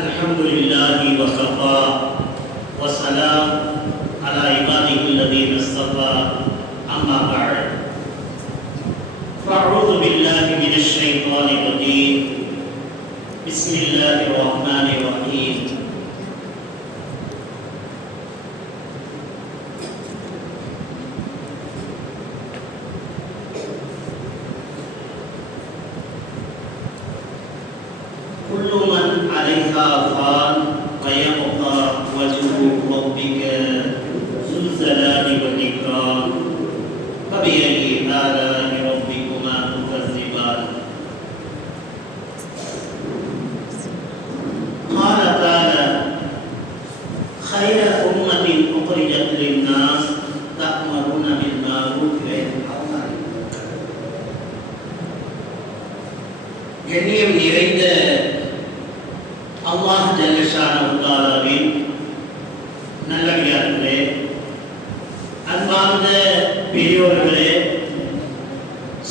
الحمد لله وكفى وسلام على عباده الذين اصطفى أما بعد فأعوذ بالله من الشيطان الرجيم بسم الله الرحمن الرحيم كل من عليها فان ويبقى وجه ربك ذو الجلال والإكرام فبأي آلاء ربكما تكذبان قال تعالى خير أمة أخرجت للناس تأمرون بالمعروف وتنهون عن المنكر கண்ணியம் நிறைந்த அல்லாஹ் ஜல்லஷானஹு தஆலாவின் நல்லடியார்களே, அன்பார்ந்த பெரியோர்களே,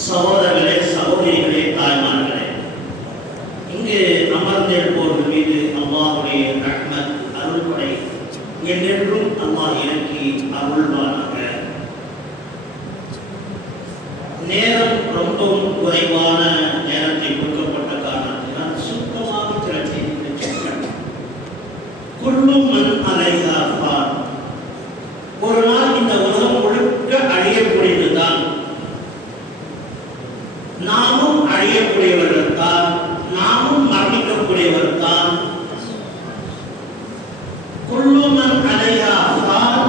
சகோதரர்களே, சகோதரிகளே, தாய்மார்களே, இங்கு அமர்ந்திருப்போர்கள் மீது அல்லாஹ்வுடைய ரஹ்மத் அருள்படை என்றென்றும் அல்லாஹ் இறக்கி அருள்வானாக. நேரம் ரொம்பவும் குறைவான நேரத்தை கொடுக்கப்பட்ட காரணத்தினால் சுத்தமாக சில செய்திகளை கேட்கிறேன். குல்லு மன் அலைஹா ஃபான். ஒரு நாள் இந்த உலகம் முழுக்க அழியக்கூடியதுதான், நாமும் அழியக்கூடியவர்கள் தான், நாமும் மரணிக்கக்கூடியவர் தான். குல்லு மன் அலைஹா ஃபான்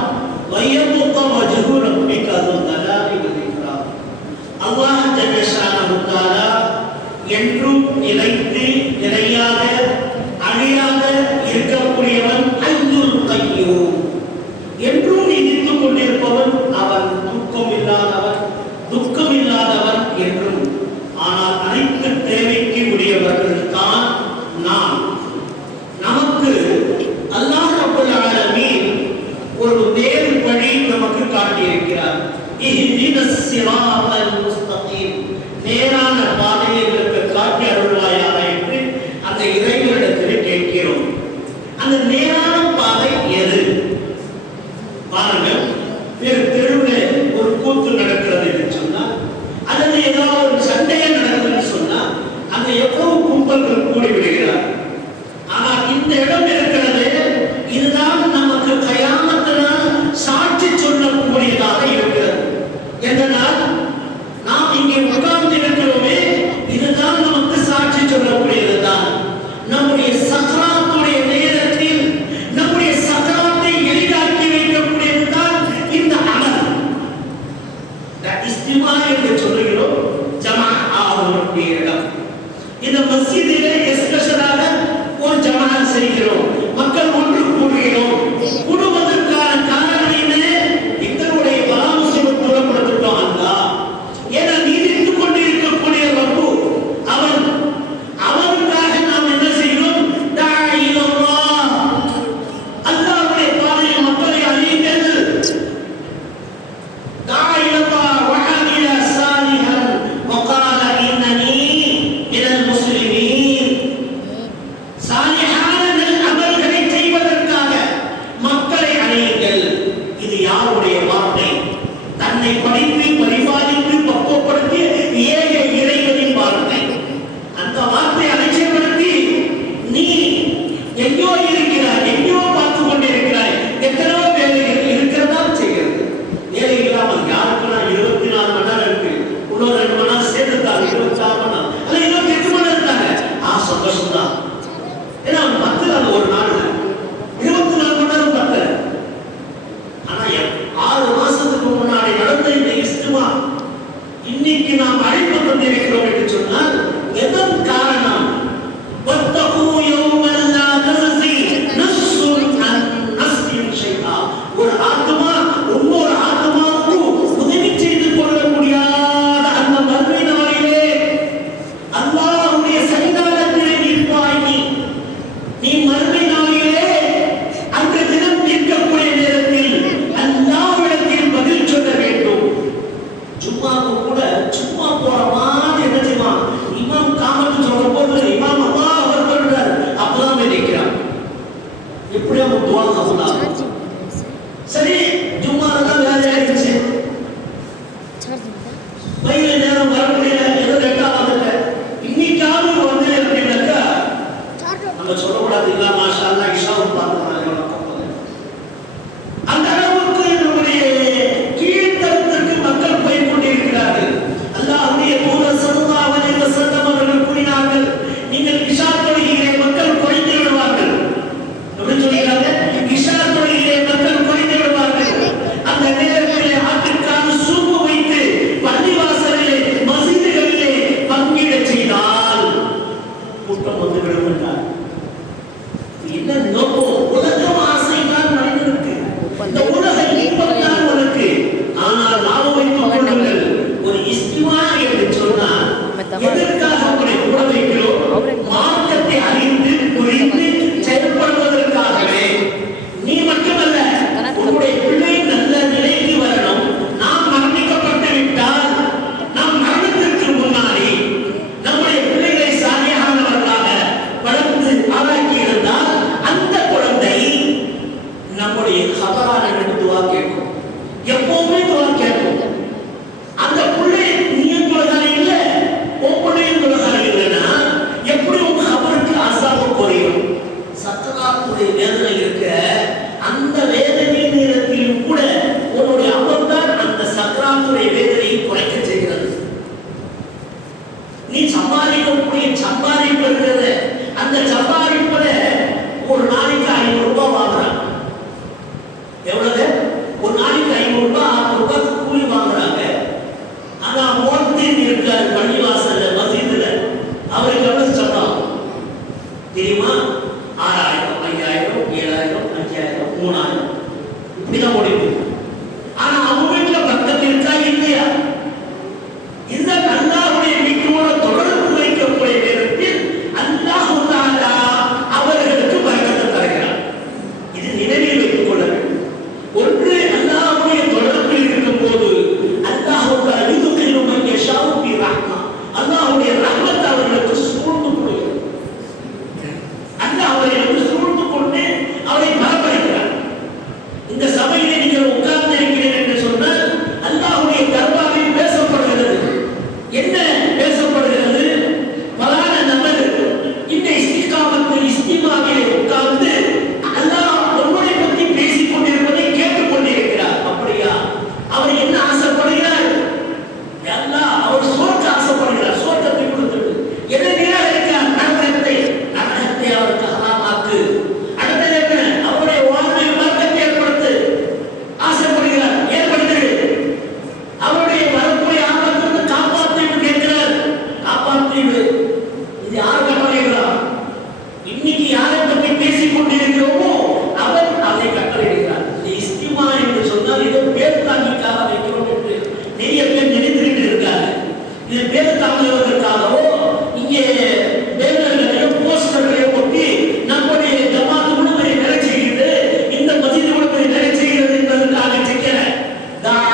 வயபுக வஜ்ஹு ரப்பிக ذுல் ஜலாலி வல் இக்ராம். அல்லாஹ் ஜல்லஷானஹு தஆலா என்றும் நிலைத்து நிலையாக அழியாக இருக்கக்கூடியவன் அய்யுல் கய்யூம். என்றும் நீடித்துக் கொண்டிருப்பவன் அவன், துக்கம் இல்லாதவன் என்றும். ஆனால் அனைத்து தேவைக்கு உரியவர்கள் தான் நாம். நமக்கு அல்லாஹ் ரப்பல் ஆலமீன் ஒரு நேர் வழி நமக்கு காட்டியிருக்கிறார். இஹ்தினஸ் ஸிராத்தல் முஸ்தகீம். நேரான பாதையை எனக்கு காட்டி அருள்வாயாக என்று அந்த இறைவனிடத்தில் கேட்கிறோம். அந்த நேரான பாதை எது? பாருங்கள், தெருவில் ஒரு கூத்து நடக்கிறது என்று சொன்னால், அல்லது ஏதாவது ஒரு சண்டையே நடக்கிறது சொன்னால், அங்க எவ்வளவு கும்பல்கள் கூடி விடுகிறார். ஆனால் இந்த இடம் இருக்கிறது, இதுதான் நமக்கு கயாமத்தினால் சாட்சி சொல்லக்கூடியதாக இருக்கிறது. என்றால் நாம் இங்கே உட்கார்ந்து இருக்கிறோமே, இதுதான் நமக்கு சாட்சி சொல்லக்கூடியதுதான். நம்முடைய சக்ராத்துடைய நேரத்தில் நம்முடைய சக்ராத்தை எளிதாக்கி வைக்கக்கூடியதுதான் இந்த அமல். இஸ்திமா என்று சொல்லுகிறோம், ஜமாஅத் ஆகக்கூடிய இடம். இந்த மஸ்ஜிதிலே எஸ்பெஷலாக ஒரு ஜமாஅத் செய்கிறோம், மக்கள் ஒன்று கூடுகிறோம். கூடுவதற்கான காரணம் என்ன? எங்களுடைய பராமரிப்பு புறப்படுத்திட்டோம் அல்லாஹ். ஏன்னா நீடித்துக் கொண்டிருக்கக்கூடிய ரப்பு அவன், அவனுக்காக நாம் என்ன செய்கிறோம்? தாஇ இலல்லாஹ், அல்லாஹ்வுடைய பாதையில் மக்களை அழையுங்கள். தாஇ இலல்லாஹ் வஅமில சாலிஹன் வகால இன்னனி மினல் முஸ்லிமீன். சாலிஹான நல் அமல்களை செய்வதற்காக மக்களை அழையுங்கள். இது யாருடைய வார்த்தை? தன்னை படைத்து பரிபாலித்து பக்குவப்படுத்திய ஏக இறைவனின் வார்த்தை. அந்த வார்த்தை அலட்சியப்படுத்தி நீ எங்கோ இருக்கிறாய், எங்கோ பார்த்து கொண்டிருக்கிறாய். எத்தனையோ வேலைகள் இருக்கிறதா செய்கிறது. வேலை இல்லாமல் யாருக்குன்னா 24 மணி நேரம் இருக்கு, இன்னொரு 2 மணி நேரம் சேர்த்துட்டாங்க, 26 மணி நேரம் அல்ல 28 மணி நேரம் இருக்காங்க. சந்தோஷம் தான். ஏன்னா பத்து நாள் ஒரு நாள் 24 மணி நேரம் பத்தல. ஆனா 6 மாசத்துக்கு முன்னாடி நடந்த இந்த இஸ்திமா இன்னைக்கு நாம் அழைப்பு தந்திருக்கிறோம் என்று சொன்னால் எதன் காரணம்? வத்தகு யௌமன் லா தஸி நஃப்ஸுன் அன் நஃப்ஸின் ஷைஆ. ஒரு ஆத்மா இன்னொரு ஆத்மாவுக்கு உதவி செய்து கொள்ள முடியாத அந்த மறுமை நாளிலே அல்லாஹ்வுடைய சன்னிதானத்திலே நிற்பாய். நீ மறுமை நாளிலே அந்த தினம் நிற்கக்கூடிய நேரத்தில் அல்லாஹ்விடத்தில் பதில் சொல்ல வேண்டும். சும்மாவுக்கு கூட சும்மா போற மாதிரி என்ன செய்வான்? இமாம் காமத்து சொல்றப்போ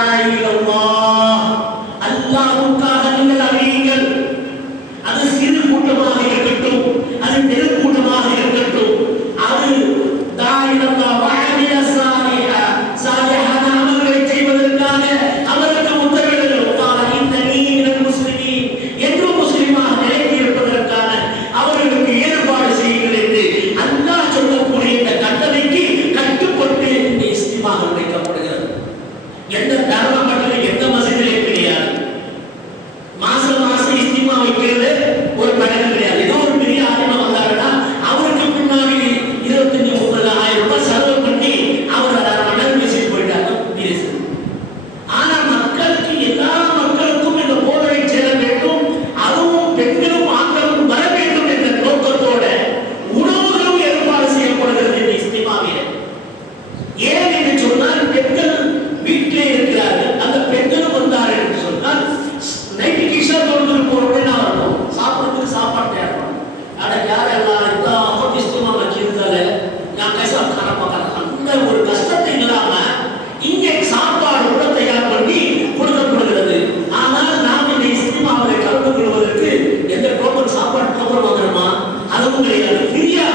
தாஇ இலல்லாஹ், அல்லாஹ்வுக்காக நீங்கள் அழையுங்கள். அது சிறு கூட்டமாக இருக்கட்டும், அது பெருங்கூட்டமாக இருக்கட்டும், அது தாஇ இலல்லாஹ் வஅமில சாலிஹான அமல்களை செய்வதற்காக அவருக்கு உத்தரவிடுங்கள். கால இன்னனி மினல் முஸ்லிமீன், என்று முஸ்லிமாக நிலைத்து இருப்பதற்கான அவர்களுக்கு ஏற்பாடு செய்யுங்கள் என்று அல்லாஹ் சொல்லக்கூடிய இந்த கட்டளைக்கு கட்டுப்பட்டு இந்த இஸ்திமாக வைக்கப்படுகிறது. எந்த தர்மமண்டல எந்த மசீதிலே கிடையாது. மாசம் மாசம் இஸ்திமா வைக்கிறது ஒரு பலன் கிடையாது. ஏதோ ஒரு பெரிய ஆளுமை வந்தாருன்னா அவருக்கு பின்னாடி 25,000-30,000 ரூபாய் செலவு பண்ணி அவர் அரை மணி நேரம் பேசிட்டு போயிட்டாங்க. ஆனா மக்களுக்கு எல்லா மக்களுக்கும் இந்த போதனை சேர வேண்டும், அதுவும் பெண்களும் ஆண்களும் வர வேண்டும் என்ற நோக்கத்தோட உணவுகளும் ஏற்பாடு செய்யப்படுகிறது இந்த இஸ்திமாவிலே. ஏன் என்று சொன்னால் பெண்கள் வீட்டிலே இருக்கிறார்கள், அந்த பெண்களும் வந்தார்கள் என்று சொன்னால் நைட்டுக்கு இஷா தொழுது போறோட நான் வரணும், சாப்பிட்றதுக்கு சாப்பாடு தேவைப்படும். அட யாரெல்லாம் இந்த அமௌண்ட் இஸ்திமா வச்சிருந்தாலே நான் கைசா காண பார்க்கறேன், அந்த ஒரு கஷ்டத்தை இல்லாம இங்கே சாப்பாடு கூட தயார் பண்ணி கொடுக்கப்படுகிறது. ஆனால் நாம் இந்த இஸ்திமாவில் கலந்து கொள்வதற்கு எந்த டோக்கன் சாப்பாடு டோக்கன் வாங்குறோமா? அதுவும் கிடையாது. ஃப்ரீயா,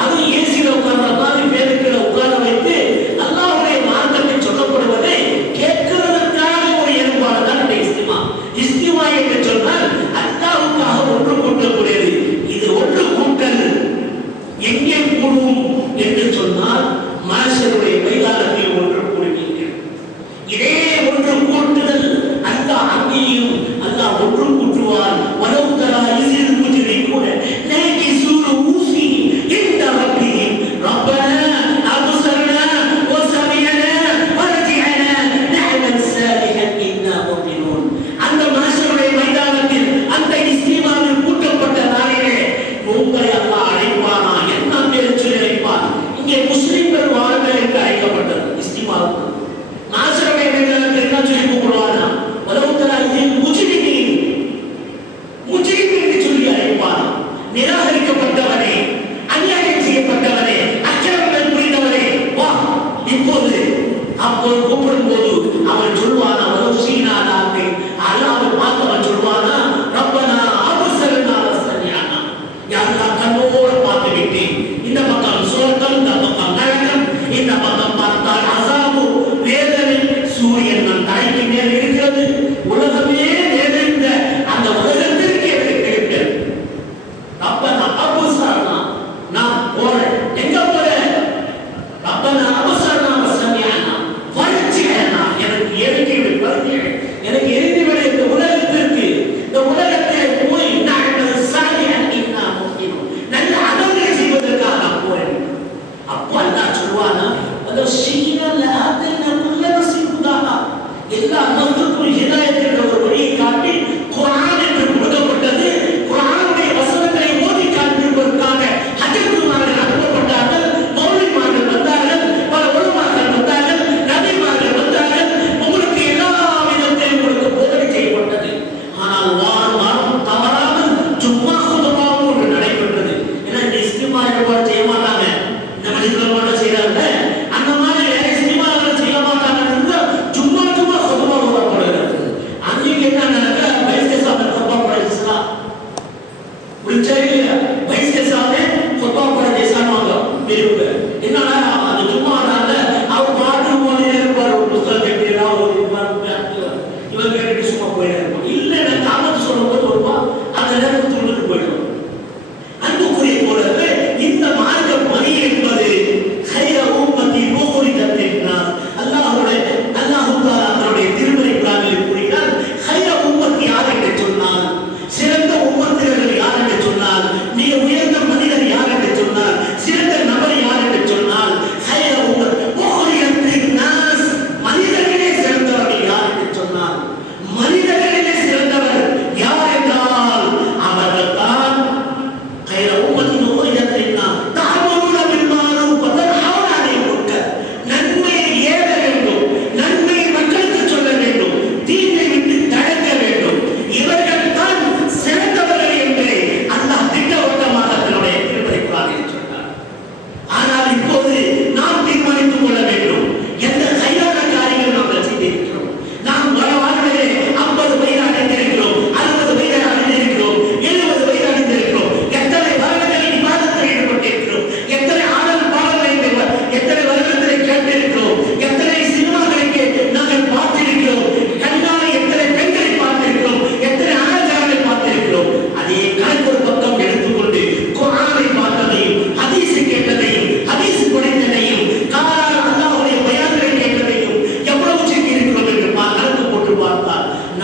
அதுவும் ஏசியில் உட்கார்ற மாதிரி பேருக்களை உட்கார வைத்து அல்லாஹ்வுடைய மார்க்கத்தை சொல்லப்படுவதை கேட்கிறதற்காக ஒரு ஏற்பாடு தான் இந்த இஸ்திமா. இஸ்திமா என்று சொன்னால் அல்லாஹ்வுக்காக ஒன்று கூட்டக்கூடியது. இது ஒன்று கூட்டல் எங்கே கூடும் என்று சொன்னால் மனுஷருடைய மைதானத்தில் ஒன்று கூடுவீர்கள். இதே ஒன்று கூட்டுதல் அல்லாஹ் அங்கேயும் அல்லாஹ் ஒன்று கூட்டுவார். வலவு தரா இஸில் முஜ்ரிமூன நகிஸு ரூஸிஹிம் இன்த ரப்பிஹிம் ரப்பனா அப்ஸர்னா வ சமிஅனா வர்ஜிஅனா நஅமல் சாலிஹன் இன்னா முஃமினூன். அந்த மனுஷருடைய மைதானத்தில் அந்த இஸ்திமாவில் கூட்டப்பட்ட நாளிலே உங்களை அல்லாஹ் அழைப்பானா, என்ன பேர் சொல்லி அழைப்பான்? இங்கே முஸ்லிம்கள் வாருங்கள் என்று அழைக்கப்பட்டது இஸ்திமாவுக்கு. நாசருடைய மைதானத்தில் என்ன சொல்லி கூப்பிடுவானா? வலவு தரா இஸில் முஜ்ரிமீன், முஜ்ரிமீன்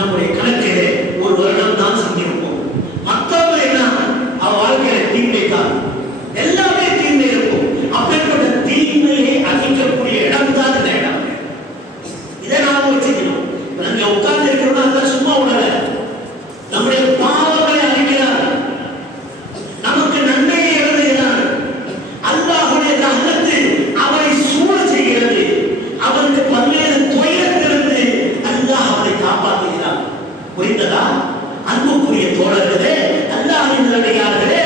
நம்முடைய கணக்கிலே ஒரு வருடம் தான் செஞ்சிருப்போம். மற்றவங்க என்ன அவ வாழ்க்கையில தீமை தான், எல்லாமே தீமை இருக்கும். அப்படிப்பட்ட தீமையை அழிக்கக்கூடிய இடம் தான் இந்த இடம். இதை நாம வச்சுக்கணும். நாங்க உட்கார்ந்து இருக்கிறோம், அதெல்லாம் சும்மா உணர நம்முடைய பாவங்களை அழிக்கிறார், நமக்கு நன்மையை எழுதுகிறார். அல்லாஹ்வுடைய ரஹ்மத்து அவரை சூழ செய்கிறது. அவருக்கு பல்வேறு துயரத்திலிருந்து அல்லாஹ் அவரை காப்பாற்றுகிறார். புரிந்ததா? அன்புக்குரிய தோழர்களே, அல்லாஹ்வின் நல்லடியார்களே,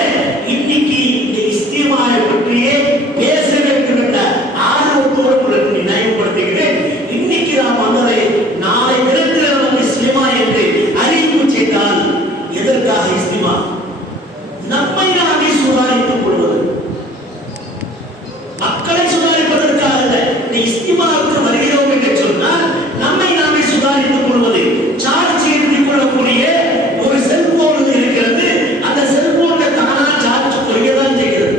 இன்னைக்கு இந்த இஸ்திமாவை பற்றியே பேச வேண்டும் என்ற ஆர்வத்தோடு உங்களுக்கு நினைவுபடுத்துகிறேன். இன்னைக்கு நாம் வந்ததை நாளை தினத்தில் நமக்கு இஸ்திமா என்று அறிவிப்பு செய்தால் எதற்காக இஸ்திமா? நம்மை நாமே சுதாரித்துக் கொள்வது, மக்களை சுதாரிப்பதற்காக அல்ல. இந்த இஸ்திமாவுக்கு வருகிறோம் என்று சொன்னால் நம்மை நாமே சுதாரித்துக் கொள்வது. சார்ஜ் ஏற்றிக் கொள்ளக்கூடிய ஒரு செல்போன் இருக்கிறது, அந்த செல்போன்ல தானா சார்ஜ் குறையதான் செய்கிறது.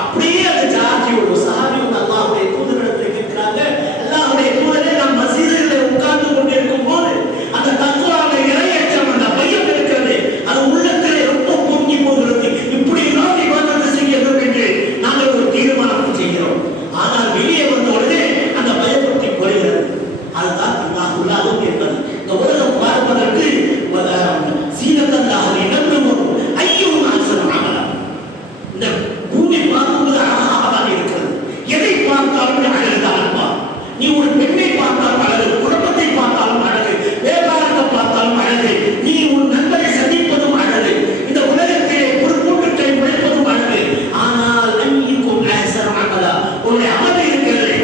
அப்படியே அந்த சார்ஜ் ஒரு சஹாபி அல்லாஹ்வுடைய தூதரிடத்தில் கேட்கிறாங்க, அல்லாஹ்வுடைய தூதரே, நாம் மசீதிலே உட்கார்ந்து கொண்டிருக்கும் போது அந்த தக்வாவை இறையச்சம், அந்த பயம் இருக்கிறது, அது உள்ளத்திலே ரொம்ப பொங்கி போகிறது. இப்படி எல்லாம் இபாதத் செய்ய வேண்டும் என்று நாங்கள் ஒரு தீர்மானம் செய்கிறோம். ஆனால் வெளியே வந்த உடனே அந்த பயப்பற்றி குறைகிறது. அதுதான் அல்லாஹ் உள்ளாகும் என்பது. இந்த உலகம் பார்ப்பதற்கு சீனத்தல்லாஹ் இனங்களும் ஐயும் ஆசனம் ஆகலாம். இந்த பூமி பார்க்கும்போது அழகாக தான் இருக்கிறது. எதை பார்த்தாலும் அழகுதான் அன்பா. நீ ஒரு பெண்ணை பார்த்தாலும் அழகு, குடும்பத்தை பார்த்தாலும் அழகு, வியாபாரத்தை பார்த்தாலும் அழகு, நீ உன் நண்பரை சந்திப்பதும் அழகு, இந்த உலகத்திலே ஒரு கூட்டத்தை உழைப்பதும் அழகு. ஆனால் அன்னிக்கும் ஆசனம் ஆகலா, உன்னுடைய அமர்வு இருக்கிறது,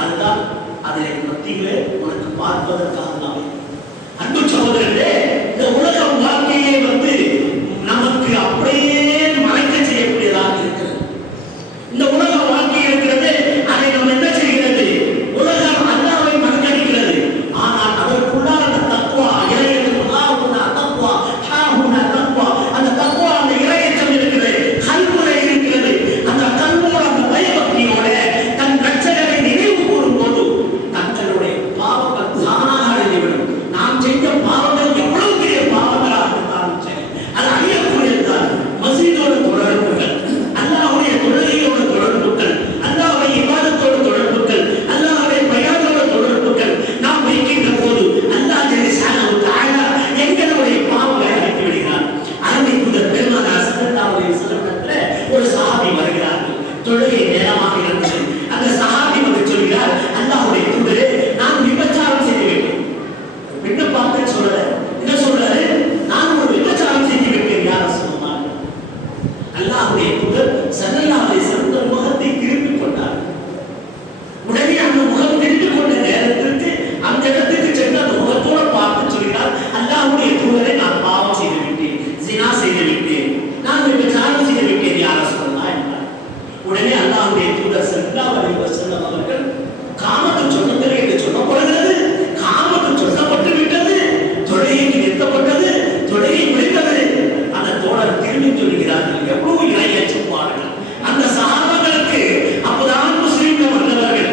அதுதான் அதிலே மத்தியிலே உனக்கு பார்ப்பதற்காக தான். அன்பு சகோதரர்களே, இந்த உலகம் வாழ்க்கையே நமக்கு அப்படியே மறைக்க செய்யக்கூடியதாக இருக்கிறது. இந்த உலக வாழ்க்கை இருக்கிறது, அதை நம்ம என்ன செய்கிறது? உலகம் அல்லாஹ்வை மறக்கடிக்கிறது. ஆனால் அதற்குள்ளான அந்த தக்வா, இறையச்சம், அந்த தக்வா, அந்த இறையச்சம் இருக்கிறது, கல்முறை இருக்கிறது. அந்த கல்வோட, அந்த பயபக்தியோட தன் ரட்சகரை நினைவு கூறும் போது தங்களுடைய பாவங்கள் தானாக அழிந்துவிடும். நாம் செய்த பாவங்கள் எவ்வளவு பெரிய பாவங்களாக இருந்தாலும் சரி, அது அழியக்கூடியதுதான். மசீதோட தொடர்புகள், அல்லாஹ்வுடைய தொழுகையோட தொடர்புகள், அல்லாஹ்வுடைய இபாதத்தோட தொடர்புகள், அல்லாஹ்வுடைய பயானோட தொடர்புகள் நாம் வைக்கின்ற போது அல்லாஹ் ஜல்லிஷானஹு தஆலா எங்களுடைய பாவங்களை அழித்து விடுகிறார். அருமை தூதர் பெருமானார் ஸல்லல்லாஹு அலைஹி வஸல்லம் ஒரு சஹாபி வருகிறார்கள். தொழுகை நேரமாக இருந்தது. அந்த சஹாபி வந்து சொல்கிறார், அல்லாஹ்வுடைய தூதரே, நான் விபச்சாரம் செய்து விட்டேன். பெண்ணை பார்த்து சொல்லல, என்ன சொல்றாரு? நான் ஒரு விபச்சாரம் செய்து விட்டேன் யா ரசூலுல்லாஹ். அல்லாஹ்வுடைய தூதர் ஸல்லல்லாஹு அலைஹி வஸல்லம் முகத்தை திருப்பிக் கொண்டார். உடனே அந்த முகம் திருப்பிக் கொண்ட நேரத்திற்கு அந்த இடத்துக்கு சென்று அந்த முகத்தோட பார்த்து சொல்கிறார், அல்லாஹ்வுடைய தூதரே, நான் பாவம் செய்து விட்டேன், ஜினா செய்து விட்டேன், நான் விபச்சாரம் செய்து விட்டேன் யா ரசூலுல்லாஹ் என்றார். உடனே அல்லாஹ்வுடைய தூதர் ஸல்லல்லாஹு அலைஹி வஸல்லம் அவர்கள் காமத்து சொன்னதில்லை என்று சொல்லப்படுகிறது. காமத்து சொல்லப்பட்டு விட்டது, தொழுகைக்கு நிறுத்தப்பட்டது, தொழுகை முடிந்தது. அந்த தோழர் திரும்பி சொல்கிறார்கள், எவ்வளவு இறையச்சம் பாருங்கள். அந்த சஹாபாக்களுக்கு அப்பதான் முஸ்லிம்கள் வந்தவர்கள்,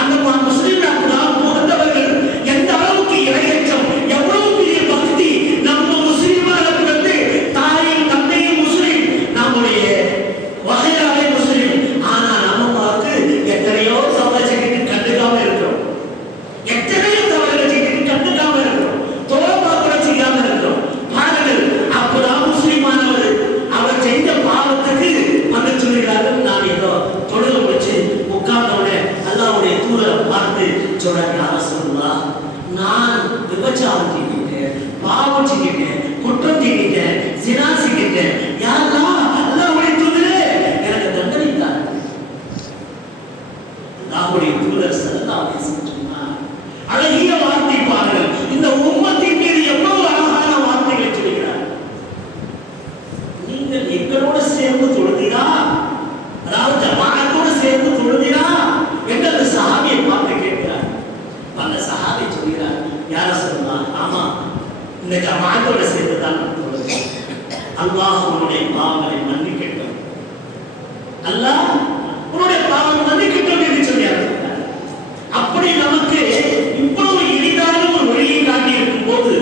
அந்த முஸ்லிம்கள் அப்பதான் பிறந்தவர்கள். எந்த அளவுக்கு இறையச்சம், எவ்வளவு பெரிய பக்தி. நம்ம முஸ்லிம்களுக்கு தாயும் தந்தையும் முஸ்லிம், நம்முடைய வகையாவே முஸ்லிம். ஆனா நம்ம பார்த்து எத்தனையோ தவறு செய்து கண்டுக்காம இருக்கிறோம், எத்தனையோ தவறுகள் செய்து கண்டுக்காம இருக்கிறோம், தோபா கூட செய்யாம இருக்கிறோம். பாருங்கள், அப்பதான் முஸ்லிமானவர் அவர் செய்த பாவத்துக்கு வந்து சொல்கிறார்கள், நான் ஏதோ தொழுகை முடிச்சு உட்கார்ந்தவுடனே அல்லாஹ்வுடைய தூதரை பார்த்து சொல்றாங்க, யா ரசூலுல்லாஹ், நான் விபச்சாரம் செய்துட்டேன், பாவம் செய்துட்டேன், குற்றம் செய்துட்டேன், ஜினா செய்துட்டேன், யா அல்லாஹ், அல்லாஹ்வுடைய தூதரே, எனக்கு தண்டனை தாங்க. அல்லாஹ்வுடைய தூதர் ஸல்லல்லாஹு அலைஹி வஸல்லம் சொன்னார், அழகிய வார்த்தை பாருங்கள். இந்த உம்மத்தின் மீது எவ்வளவு அழகான வார்த்தைகளை சொல்கிறார். நீங்கள் எங்களோட சேர்ந்து தொழுகிறா, அதாவது ஜமாஅத்தோட சேர்ந்து தொழுகிறா என்று அந்த சஹாபியை பார்த்து கேட்கிறார். அந்த சஹாபி சொல்கிறார், யா ரசூலுல்லாஹ், ஆமா, இந்த ஜமாஅத்தோட சேர்ந்து தான் தொழுகிறேன். அல்லாஹ் உன்னுடைய பாவங்களை மன்னிக்கட்டும், அல்லாஹ் உன்னுடைய பாவங்களை மன்னிக்கட்டும் என்று சொல்கிறார். அப்படி நமக்கு இவ்வளவு எளிதான ஒரு வழியை காட்டி இருக்கும் போது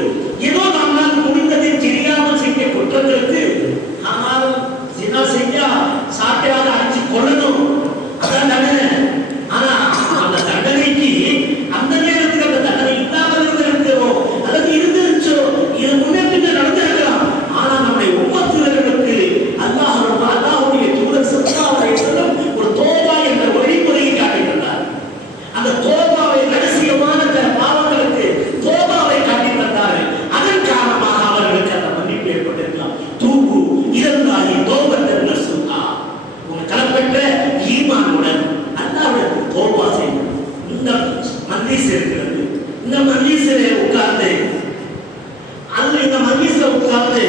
போது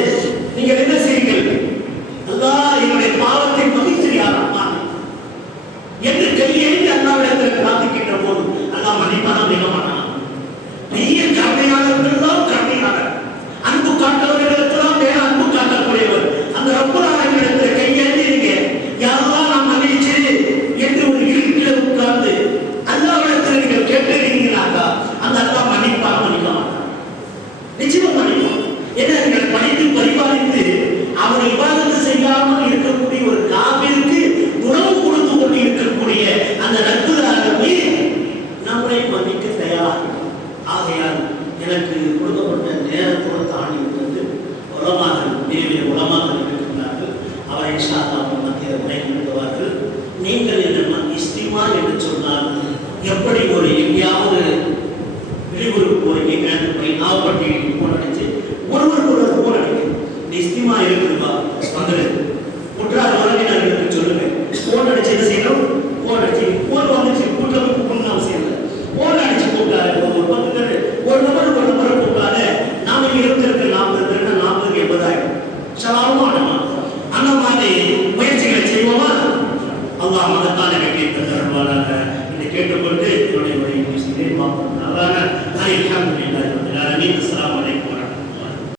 நீங்கள் என்ன செய்யுங்கள், அல்லாஹ் என்னுடைய பாவத்தை மன்னிச்சிருயாரா என்று கையேந்தி அல்லாஹ்விடத்தில் பிரார்த்திக்கின்ற போது அல்லாஹ் மன்னிப்பானா மிக மாட்டானா? பெரிய கருணையாளர்கள் தான் கருணையாளர், அன்பு காட்டவர்களுக்கெல்லாம் மேல அன்பு காட்டக்கூடியவர். அந்த ரப்பல் ஆலமீனிடத்தில் கையேந்தி நீங்க யாரெல்லாம் நான் மன்னிச்சு என்று ஒரு இருட்டில் உட்கார்ந்து அல்லாஹ்விடத்தில் நீங்கள் கேட்டுறீங்கன்னாக்கா அந்த அல்லாஹ் மன்னிப்பானா மன்னிக்க மாட்டான்? நிச்சயமா மன்னிப்பான். ஏன்னா நீங்கள் படித்து பரிபாலித்து அவர் இபாதத்து செய்யாமல் இருக்கக்கூடிய ஒரு காபிருக்கு உணவு கொடுத்து கொண்டு இருக்கக்கூடிய அந்த ரப்பல் ஆலமீன் நம்மை மன்னிக்க தயாராக. ஆகையால் எனக்கு கொடுக்கப்பட்ட நேரத்தோடு தாண்டி வந்து உலமாக்கள் தேவைய உலமாக்கள் இருக்கின்றார்கள். அவரை இன்ஷா அல்லாஹ் மத்திய உரை நிறுத்துவார்கள். நீங்கள் என்ன இஸ்திமா என்று சொன்னால் எப்படி ஒரு எங்கேயாவது விழிபுறுப்பு போறீங்க, கிணத்து போய் நாவப்பட்டி போன் அடிச்சு ஒருவருக்கு ஒரு போன் அடிக்க இஸ்திமா இருக்குதுப்பா வந்துடு முற்றாக உறவினர்களுக்கு சொல்லுங்க. போன் அடிச்சு என்ன செய்யணும், போன் அடிச்சு போன் வந்துச்சு கூட்டில் போய் கூப்பிடணும் அவசியம் இல்லை. போன் அடிச்சு கூப்பிட்டாரு ஒரு 10 பேர் ஒரு நம்பரை கூப்பிட்டாரு. நாம 20 40 40 80 ஆயிடும். சலாமும் அந்த மாதிரி முயற்சிகளை செய்வோமா? அல்லாஹ் மகத்தான கேட்க தருவாராக. இதை கேட்டுக்கொண்டு என்னுடைய உரையை பேசுகிறேன். அல்ஹம்துலில்லாஹி ரப்பில் ஆலமீன். அஸ்ஸலாமு அலைக்கும்.